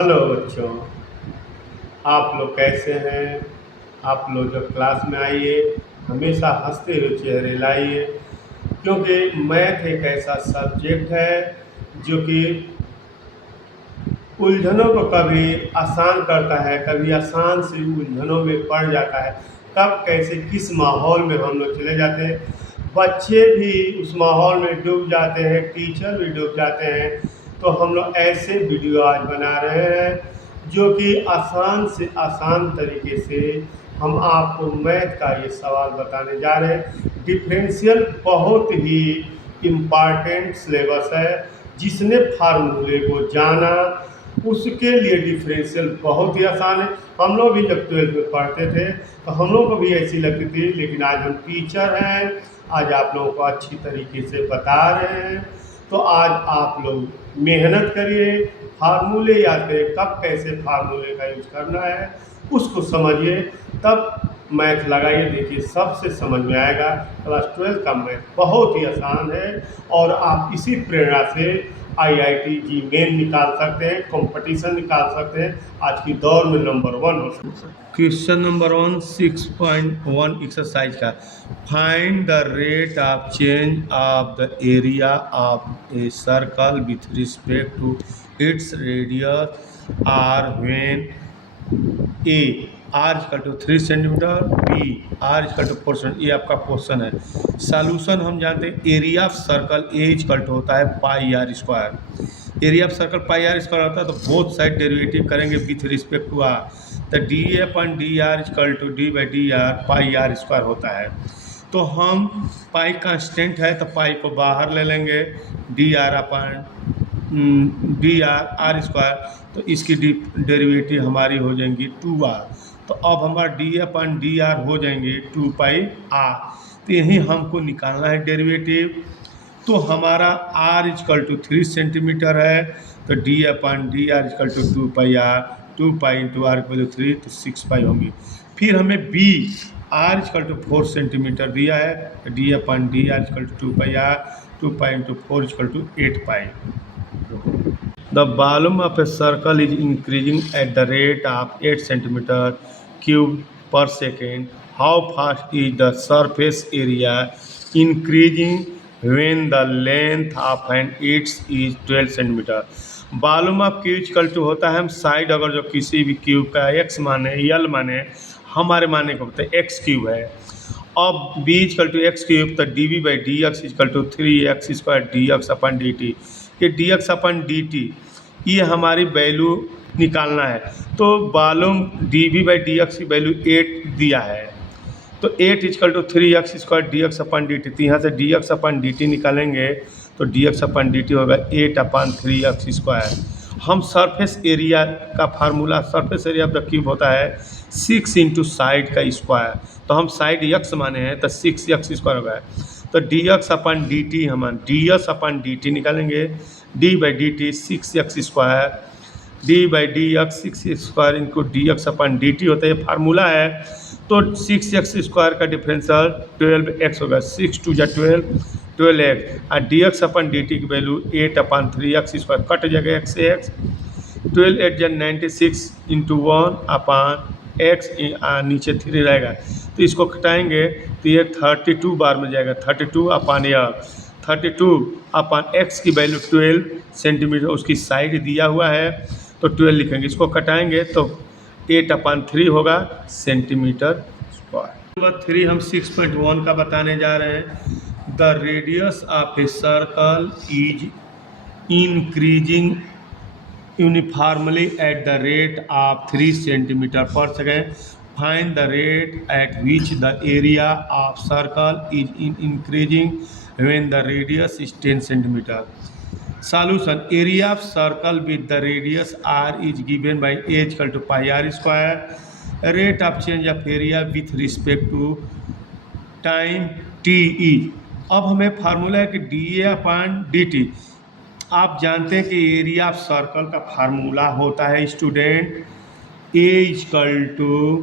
Hello बच्चों, आप लोग कैसे हैं? आप लोग जब क्लास में आइए हमेशा हंसते हुए चेहरे लाइए, क्योंकि मैथ एक ऐसा सब्जेक्ट है जो कि उलझनों को कभी आसान करता है, कभी आसान से उलझनों में पड़ जाता है। कब कैसे किस माहौल में हम लोग चले जाते हैं, बच्चे भी उस माहौल में डूब जाते हैं, टीचर भी डूब जाते हैं। तो हम लोग ऐसे वीडियो आज बना रहे हैं जो कि आसान से आसान तरीके से हम आपको मैथ का ये सवाल बताने जा रहे हैं। डिफरेंशियल बहुत ही इम्पॉर्टेंट सिलेबस है। जिसने फार्मूले को जाना उसके लिए डिफरेंशियल बहुत ही आसान है। हम लोग भी जब 12th में पढ़ते थे तो हम लोग को भी ऐसी लगती थी, लेकिन आज हम टीचर हैं, आज आप लोगों को अच्छी तरीके से बता रहे हैं। तो आज आप लोग मेहनत करिए, फार्मूले याद करिए, कब कैसे फार्मूले का यूज करना है उसको समझिए, तब मैथ लगाइए, देखिए सबसे समझ में आएगा। क्लास 12 का मैथ बहुत ही आसान है और आप इसी प्रेरणा से IIT जी मेन निकाल सकते हैं, कंपटीशन निकाल सकते हैं, आज की दौर में नंबर 1 हो सकते हैं। क्वेश्चन नंबर 1 6.1 एक्सरसाइज का, find the rate of change of the area of a circle with respect to its radius R when A R equal to 3 centimetre, B R equal to 4 centimetre. ये आपका question है। Solution हम जानते हैं, area of circle A equal to होता है pi are square. Area of circle pi are square होता है, तो बोथ साइड डेरिवेटिव करेंगे विथ रिस्पेक्ट टू आर, तो d a upon d r equal to d by d r pi are square होता है। तो हम पाई कांस्टेंट है तो पाई को बाहर ले लेंगे, d r upon d r r square, तो इसकी डेरिवेटिव हमारी हो जाएंगी 2r। तो अब हमारा डी अपन डी आर हो जाएंगे 2 पाई आर। तो यही हमको निकालना है डेरिवेटिव। तो हमारा r इक्वल टू 3 सेंटीमीटर है, तो d upon d r equal to 2 pi r, 2 pi into r equal to 3, तो 6 पाई होंगी। फिर हमें b r equal to 4 centimetre दिया है, तो d upon d r equal to 2 pi r, 2 pi into 4 equal to 8 pi. The volume of a circle is increasing at the rate of 8 centimeter cube per second. How fast is the surface area increasing when the length of an its is 12 centimeter? Volume of q equal to होता है, हम side अगर जो किसी भी cube का x माने, यल माने, हमारे माने को होता है एक्स क्यूब है। अब b equal to x cube, तो d v by d x equal to 3x square d x upon d t. ये d x upon d t ये हमारी वैल्यू निकालना है। तो volume d v by d x की value 8 दिया है, तो 8 equal to 3x square d x upon d t. तो यहाँ से d x upon d t निकालेंगे, तो d x upon d T होगा 8 अपन 3x स्क्वायर। हम सरफेस एरिया का formula, surface area of the cube होता है 6 इंटू साइड का स्क्वायर, तो हम साइड x माने हैं तो 6x स्क्वायर होगा। तो d x upon d t हम d s upon d t निकालेंगे, d by d t 6x square, d by d x 6 square इनको d x upon d t होता है, ये फार्मूला है। तो 6x स्क्वायर का डिफरेंशियल 12x होगा, 6 टू जा 12x, और D x upon d t की वैल्यू 8 अपन 3x स्क्वायर, कट जाएगा x से x, 12 8 जा 96 इंटू 1 अपन x, नीचे 3 रहेगा, तो इसको घटाएंगे तो ये 32 बार में जाएगा, 32 अपन यह 32 अपन x की वैल्यू 12 सेंटीमीटर, उसकी साइड दिया हुआ है तो 12 लिखेंगे, इसको कटाएंगे तो 8 अपन 3 होगा सेंटीमीटर स्क्वायर। नंबर 3 हम 6.1 का बताने जा रहे हैं। The radius of a circle is increasing uniformly at the rate of 3 centimetre per second. Find the rate at which the area of circle is increasing when the radius is 10 centimeter. Solution, area of circle with the radius r is given by a equal to pi r square. Rate of change of area with respect to time t is। अब हमें formula है कि d a upon d t. आप जानते हैं कि area of circle का formula होता है student, a equal to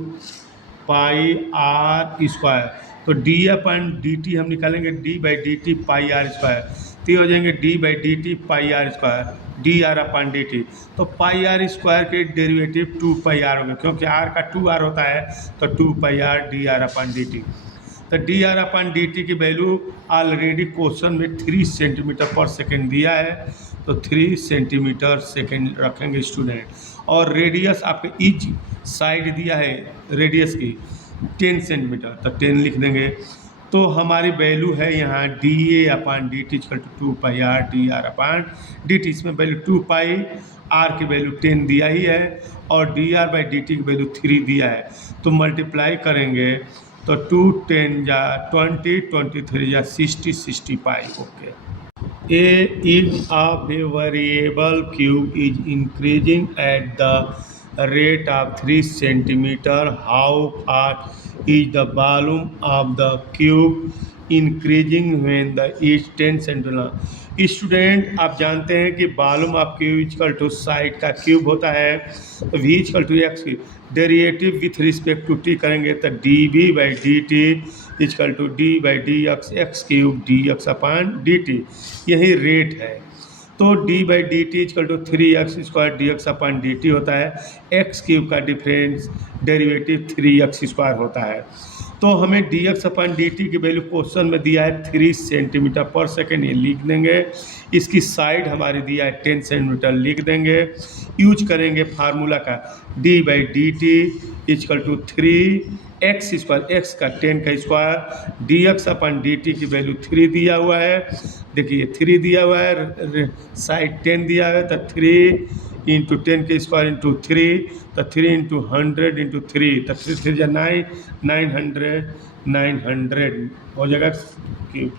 pi are square. तो डी अपन डी टी हम निकालेंगे d by d t pi are square. तो ये हो जाएंगे d by d t pi are square d r upon d t. तो पाई आर स्क्वायर के derivative 2 pi r होगा, क्योंकि आर का 2 आर होता है तो 2 pi r d r upon d t. तो D r upon d t की वैल्यू ऑलरेडी क्वेश्चन में 3 सेंटीमीटर पर सेकेंड दिया है, तो 3 सेंटीमीटर सेकेंड रखेंगे स्टूडेंट। और रेडियस आपके ईच साइड दिया है रेडियस की 10 सेंटीमीटर, तो 10 लिख देंगे। तो हमारी वैल्यू है यहाँ d a upon d t equal to 2 pi r d r upon d t. इसमें वैल्यू 2 पाई, आर की वैल्यू 10 दिया ही है और d r by d t की वैल्यू 3 दिया है। तो मल्टीप्लाई करेंगे तो 2 10 जा 20 23 जा 60 60 पाई। Okay. A is a variable cube is increasing at the rate of 3 centimeter. How fast is the volume of the cube increasing when the is 10 centimeter? Student आप जानते हैं कि volume of cube equal to side का cube होता है, तो v equal to x की derivative with respect to t करेंगे तो d v by d t equal to d by d x x cube d x upon d t, यही rate है। तो d by d t equal to 3x square d x upon d t होता है, x cube का difference derivative 3x square होता है। तो हमें D x upon d t की वैल्यू क्वेश्चन में दिया है 3 सेंटीमीटर पर सेकेंड, ये लिख देंगे। इसकी साइड हमारी दिया है 10 सेंटीमीटर, लिख देंगे। यूज करेंगे फार्मूला का d by d t equal to 3x square, x का 10 का square d x upon d t की वैल्यू 3 दिया हुआ है। देखिए 3 दिया हुआ है, साइड 10 दिया है, तो 3 इंटू 10 के स्क्वायर इंटू 3, तो 3 इंटू 100 इंटू 3, तो 3 3 9 900 900 हो जाएगा क्यूब।